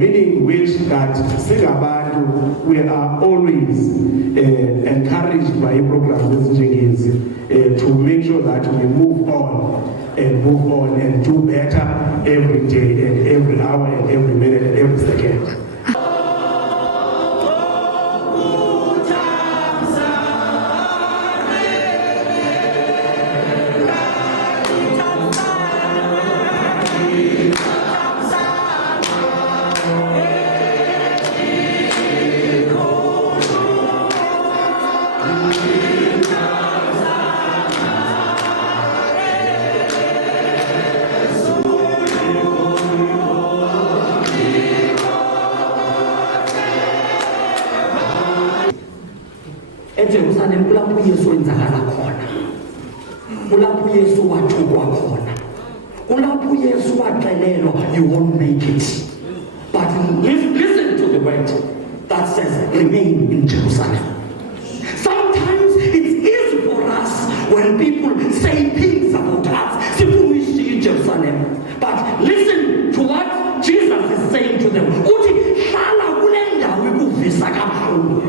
meaning which that singabantu we are always encouraged by programs to make sure that we move on and do better every day and every hour and every minute and every second. eJerusalem kulapho Yesu wenzakala khona, kulapho Yesu wathukwa khona, kulapho Yesu waxelelwa you won't make it. But listen to the word that says remain in Jerusalem. Sometimes it's easy for us when people say things about us in Jerusalem, but listen to what Jesus is saying to them. Uthi hlala kule ndawo ikuvisa kakhulu.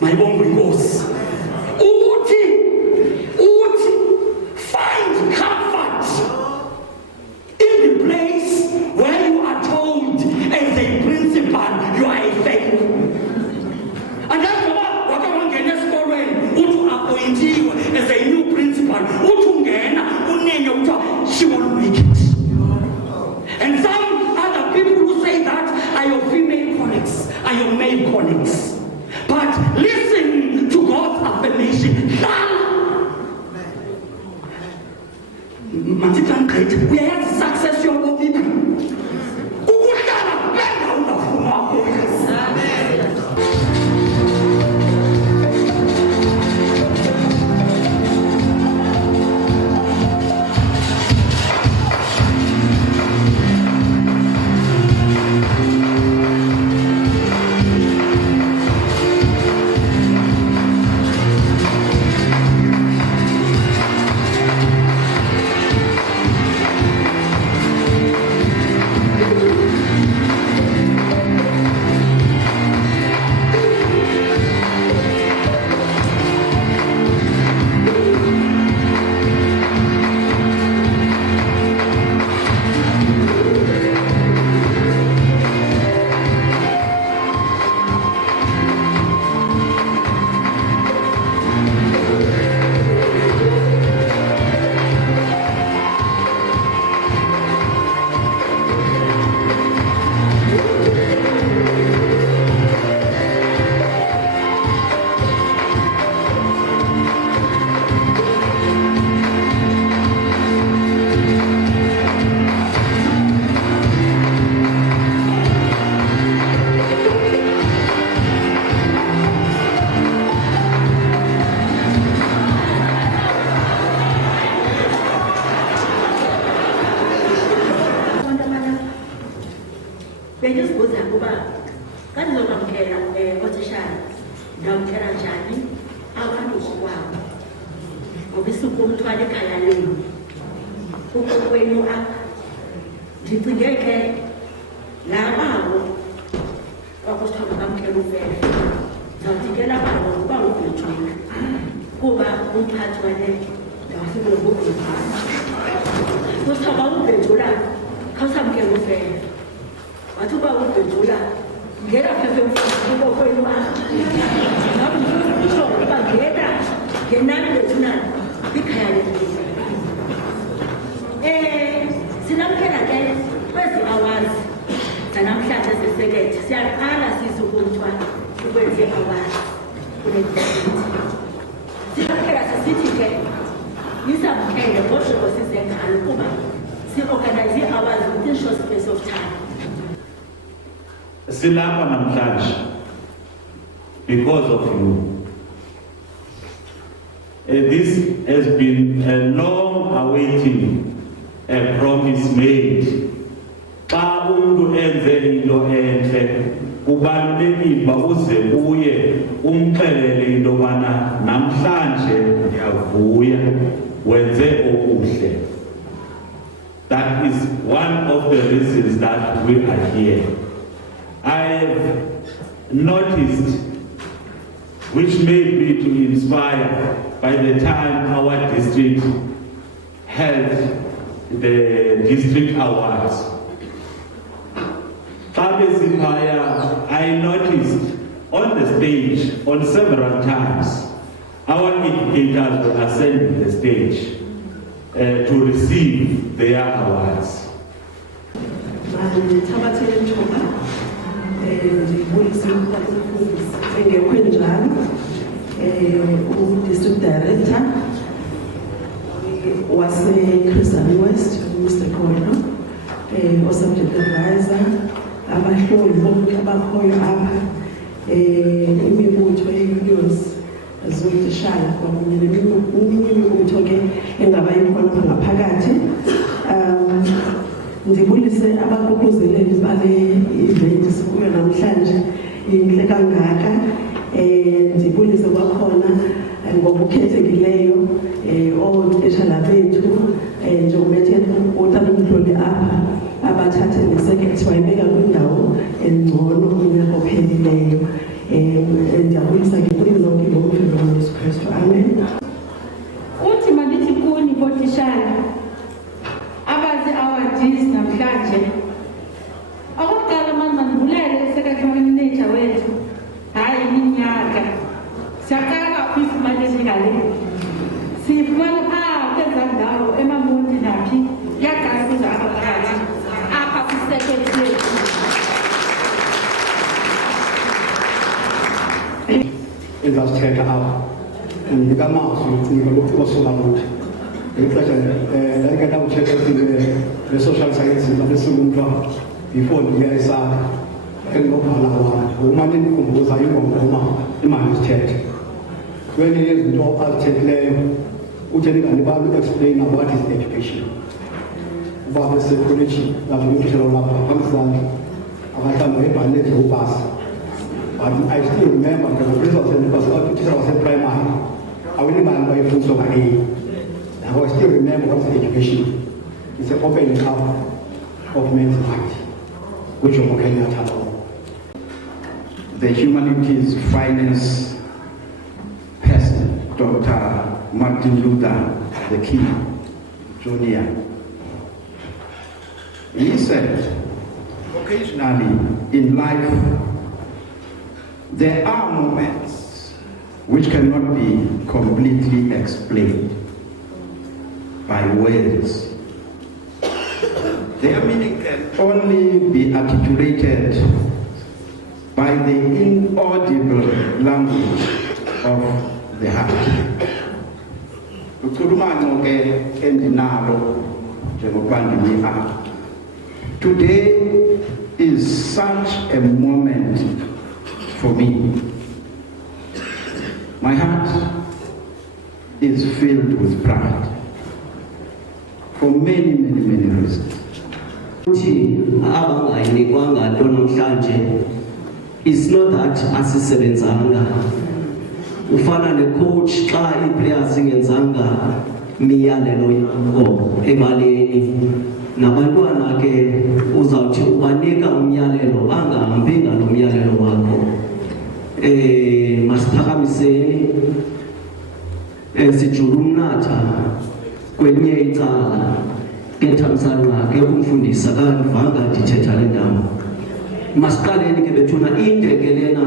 Mayibonge inkosi. Uthi find comfort in the place where you are told as a principal you are a failure. And that's what I want to get esikolweni uthi appointiwe as a new principal. Uthi ungena unene uthi she won't make it. And some other people who say that are your female colleagues, are your male colleagues. But listen to God's affirmation. We have success your people. Silapha namhlanje because of you. This has been a long awaiting a promise made. Xa umuntu enze into enhle kubalulekile ba uze uye umxelele into bana namhlanje ndiyavuya wenze okuhle. that is one of the reasons that we are here. I have noticed, which made me to inspire by the time our district held the district awards. I noticed on the stage, on several times, our educators were ascending the stage to receive their awards. District Director was Chris West, Mr. Corner, or subject advisor, abahloli bonke abakhoyo apha imibutho ye-unions zotishaya kwakunye nemibutho ke engaba ikhona ngaphakathi. Ndibulise abaququzeleli bale event sikuyo namhlanje inhle kangaka. Ndibulise kwakhona ngokukhethekileyo ootitshala bethu njengomethe uTatomdloli apha abathathe nesekhethi wayibeka kwindawo engcono kunyaka ophelileyo. Ndiyabulisa ke kuyo lonke ngomvulo kaYesu Kristu. Amen. Uthi mandithi kuni bootitshala abazi awards namhlanje, okokuqala mandibulele isekretary manager wethu. Hayi iminyaka siyaqala ukuyifumana ezingale siyifumana kweza ndawo emamonti naphi yaqala kuza apha phakathi apha kwisekretary. Ezasithetha apha ndinika amazwi ucinga lokusola ukuthi ngexesha ndake ndakuthetha le-social sciences abesilumtwa before ndiya esaka enginobhala wami umane ndikhumbuza ingongoma imali sithethe kwenye yezinto azithethileyo uthi ndingalibali uexplaina what is education. Uba besekholeji lazokuthishela lapha phambisandla akahlamba ebhaleti ngopasa. But I still remember the teacher was in primary. I really remember if you saw me. I still remember what's education. It's an opening up of men's mind, which you cannot have. The humanities finance person, Dr. Martin Luther the King Jr. He said, occasionally in life, there are moments which cannot be completely explained by words. Their meaning can only be articulated by the inaudible language of the heart. Today is such a moment for me. My heart is filled with pride for many reasons. It's not that asisebenzanga. Ufana ne-coach xa i-players ingenzanga miyalelo yakho ebaleni. Nabantwana ke uzawuthi ubanika umyalelo bangahambi ngalo myalelo wakho. Masiphakamiseni sijula umnatha kwenye icala kethamsanqa ke umfundisa kanivanga ndithetha le ndawo. Masiqaleni ke bethuna inde ke lena.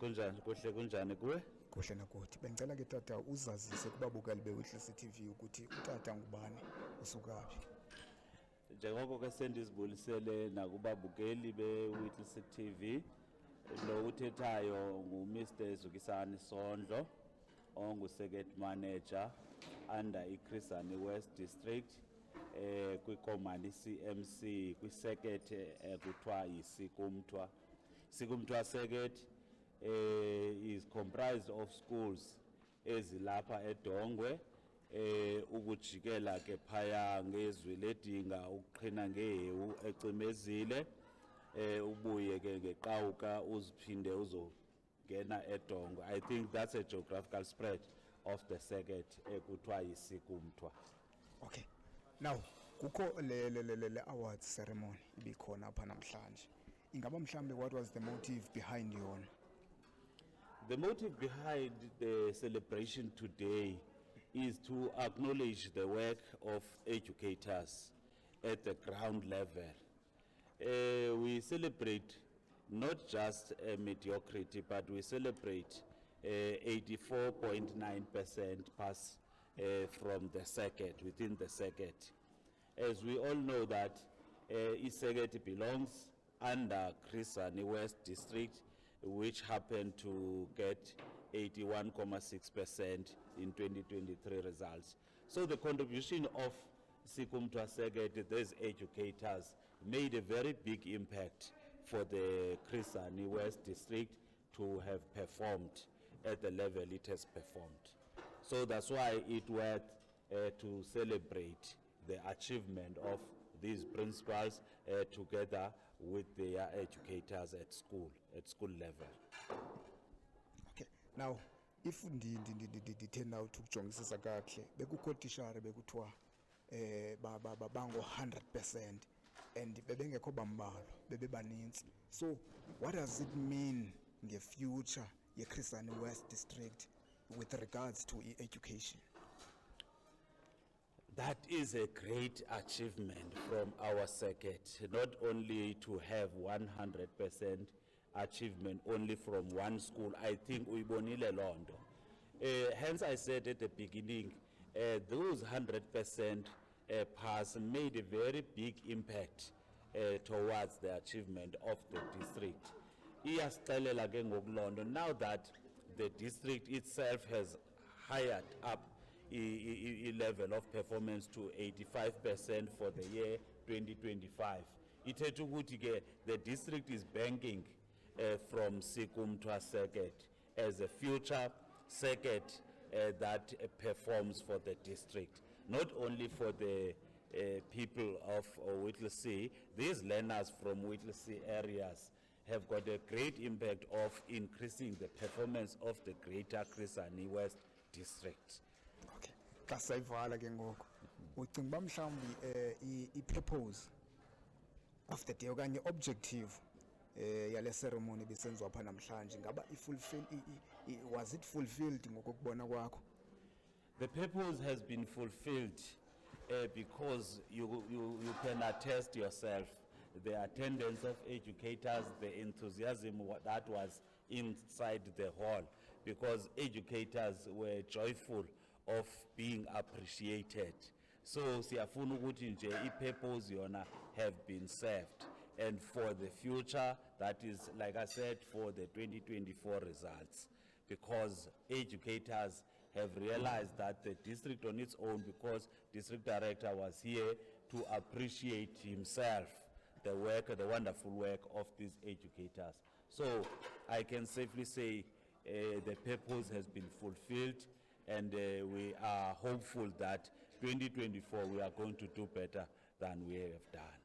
kunjani kuhle kunjani kuwe? Kuhle nakuthi. Bengicela ke tata uzazise kubabukeli beWitness TV ukuthi utata ngubani usukaphi. Njengoko ke sendizibulisele nakubabukeli beWitness TV, lo uthethayo nguMr. Zukisani Sondlo, ongu-Circuit Manager under iChris Hani West District kwiKomani CMC kwi-circuit kuthiwa yiSikumthwa. Sikumthwa circuit is comprised of schools ezilapha eDongwe, ukujikela ke phaya ngezwi ledinga ukuqhina ngehewu ecimezile, ubuye ke ngeqawuka uziphinde uzongena eDongwe. I think that's a geographical spread of the circuit ekuthiwa yiSikumthwa. Okay. Now, kukho le awards ceremony ibikhona apha namhlanje. Ingaba mhlambe what was the motive behind yona? The motive behind the celebration today is to acknowledge the work of educators at the ground level. We celebrate not just mediocrity, but we celebrate 84.9% pass from the circuit, within the circuit. As we all know that circuit belongs under Chris Hani West District, which happened to get 81.6% in 2023 results. So the contribution of Sikumthwa circuit, these educators, made a very big impact for the Chris Hani West District to have performed at the level it has performed. So that's why it worth to celebrate the achievement of these principals together with their educators at school level. Okay. Now, if ndithe now ukujongisisa kakuhle bekukho tishare bekuthiwa bango 100% and bebengekho bambalwa bebebaninzi. So what does it mean ngefuture yeChris Hani West District with regards to education? That is a great achievement from our circuit, not only to have 100% achievement only from one school. I think uyibonile londo. Hence I said at the beginning, those 100% pass made a very big impact towards the achievement of the district. Iyasixelela ke ngokulondo, now that the district itself has hired up a level of performance to 85% for the year 2025. Ithetha ukuthi ke the district is banking from Sikumthwa circuit as a future circuit that performs for the district, not only for the people of Whittlesea. These learners from Whittlesea areas have got a great impact of increasing the performance of the greater Chris Hani West District. Okay. Xa sayivala ke ngoku ucinga uba mhlawumbi i-purpose of the day okanye objective yale ceremony besenziwa apha namhlanje ngaba was it fulfilled ngokubona kwakho? The purpose has been fulfilled because you can attest yourself the attendance of educators, the enthusiasm that was inside the hall, because educators were joyful of being appreciated. So siyafuna ukuthi nje i-purpose yona have been served, and for the future, that is, like I said, for the 2024 results, because educators have realized that the district on its own, because district director was here to appreciate himself the work, the wonderful work of these educators. So I can safely say the purpose has been fulfilled, and we are hopeful that 2024 we are going to do better than we have done.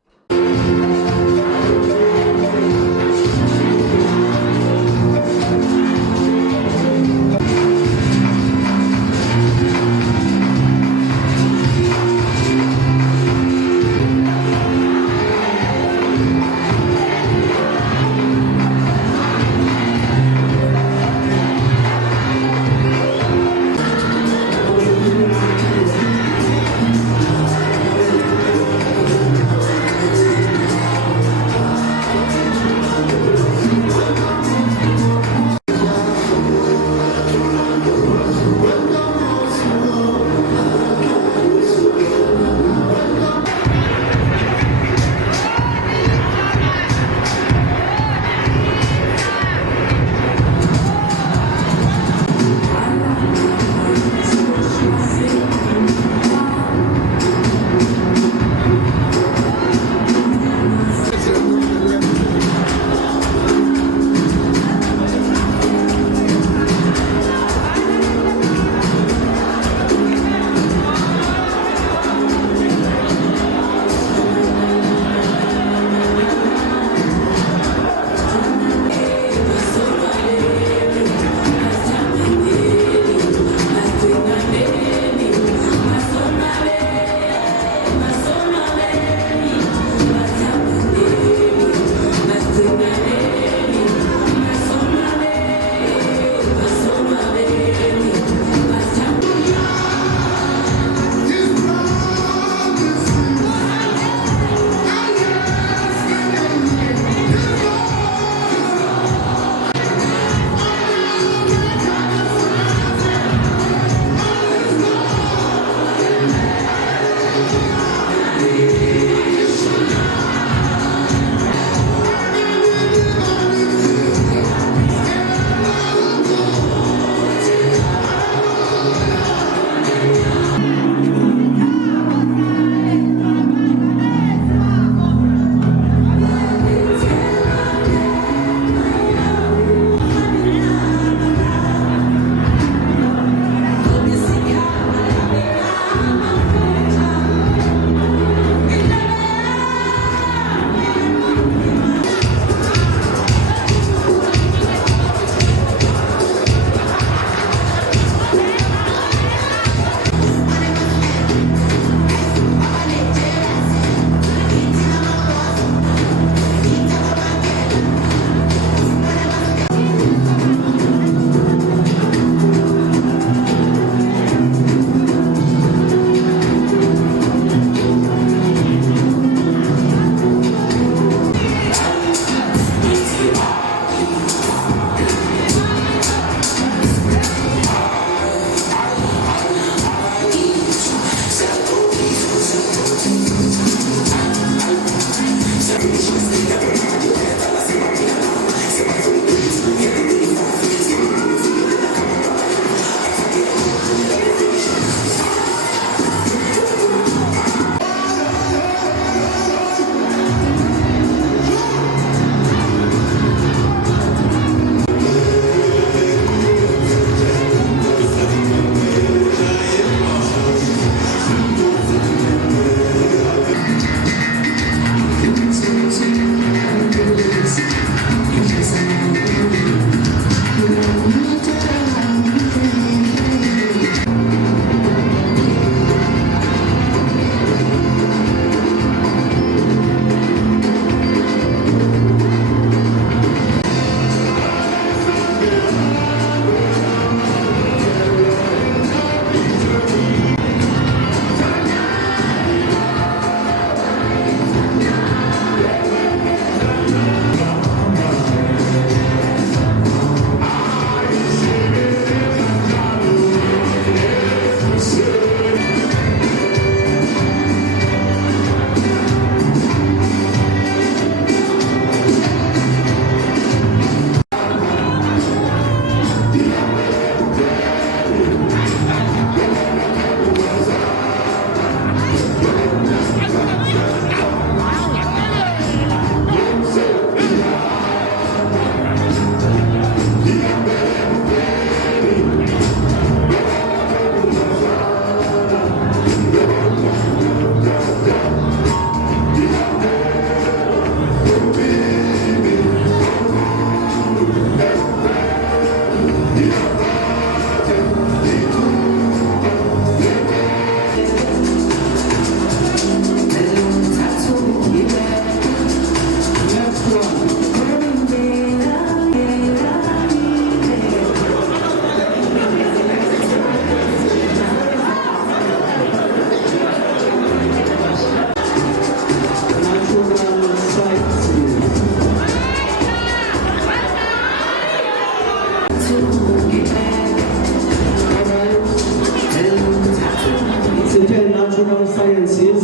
Certain natural sciences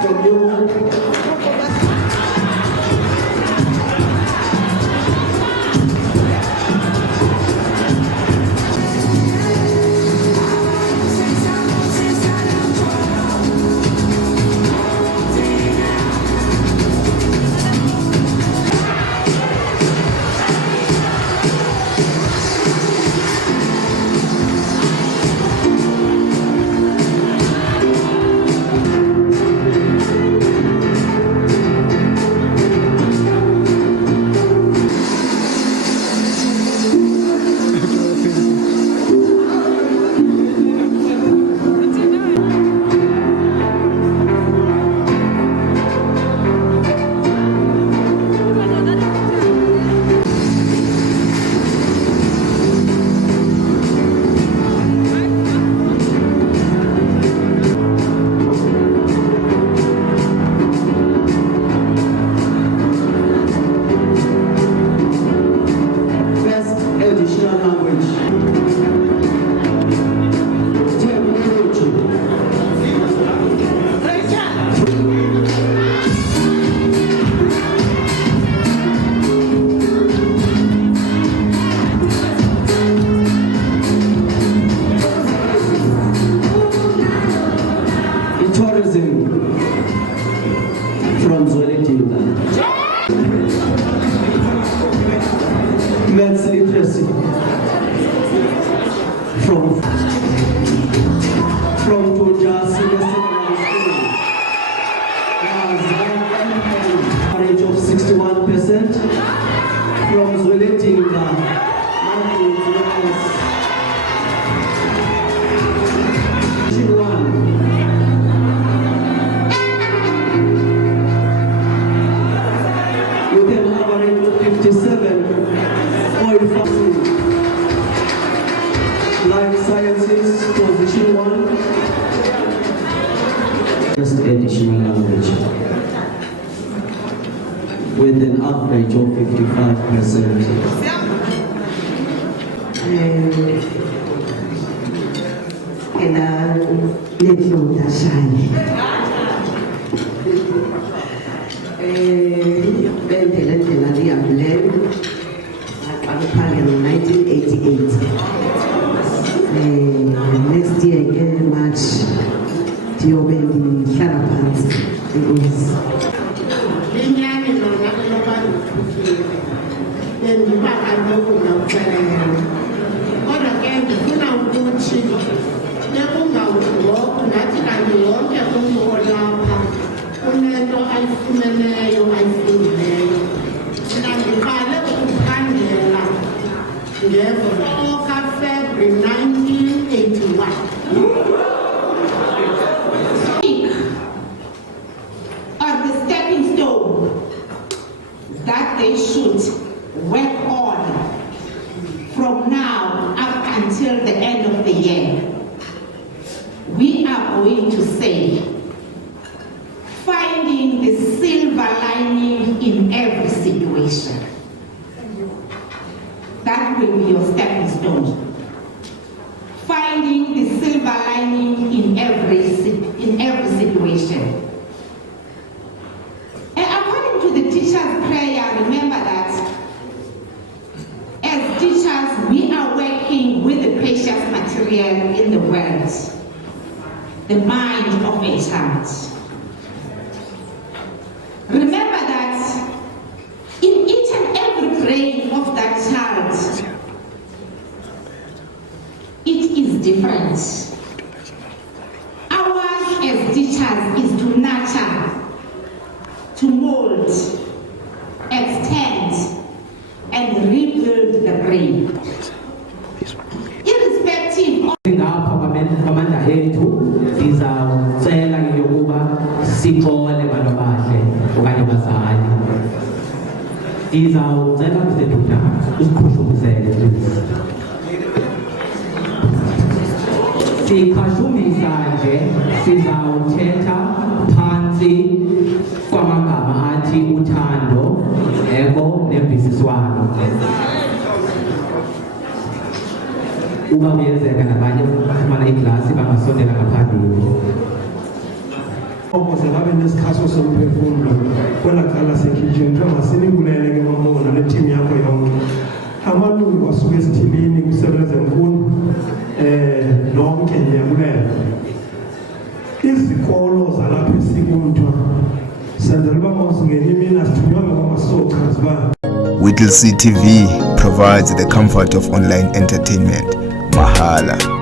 from you. Maths literacy from Tunja Senior Secondary School, average of 61%. From Zwelettinga, with an average of 57. Life Sciences, position 1. First additional language with an average of 55%. In 1988. Next year again, March, Diobendi Sharapans. February 1981. Are the stepping stone that they should work on from now up until the end of the year. We are going to say, finding the silver lining in every situation. That will be your stepping stone. Finding the silver lining in every situation. And according to the teacher's prayer, remember that as teachers, we are working with the precious material in the world, the mind of a child. Remember that in each and every brain of that child, it is different. Ours as teachers is to nurture, to mold, extend, and rebuild the brain. Irrespective of sikhashumisa nje sizawuthetha phansi kwamagama athi uthando, ego nemvisiswano. uba kuyenzeka nabanye bafumana iglasi bangasondela ngaphambili. Ukuze babe nesikhaso somphefumulo kwela cala sekhitchen kuthiwa masinibulele ke mamona netimu yakho yonke. Amalungu asuke esithilini kwisebenza zemfundo lonke ndiyabulela. Izikolo zalapha eSikumthwa senzela uba mawusungena imini asithunywa ngamasoka ziba. Whittlesea TV provides the comfort of online entertainment. Mahala.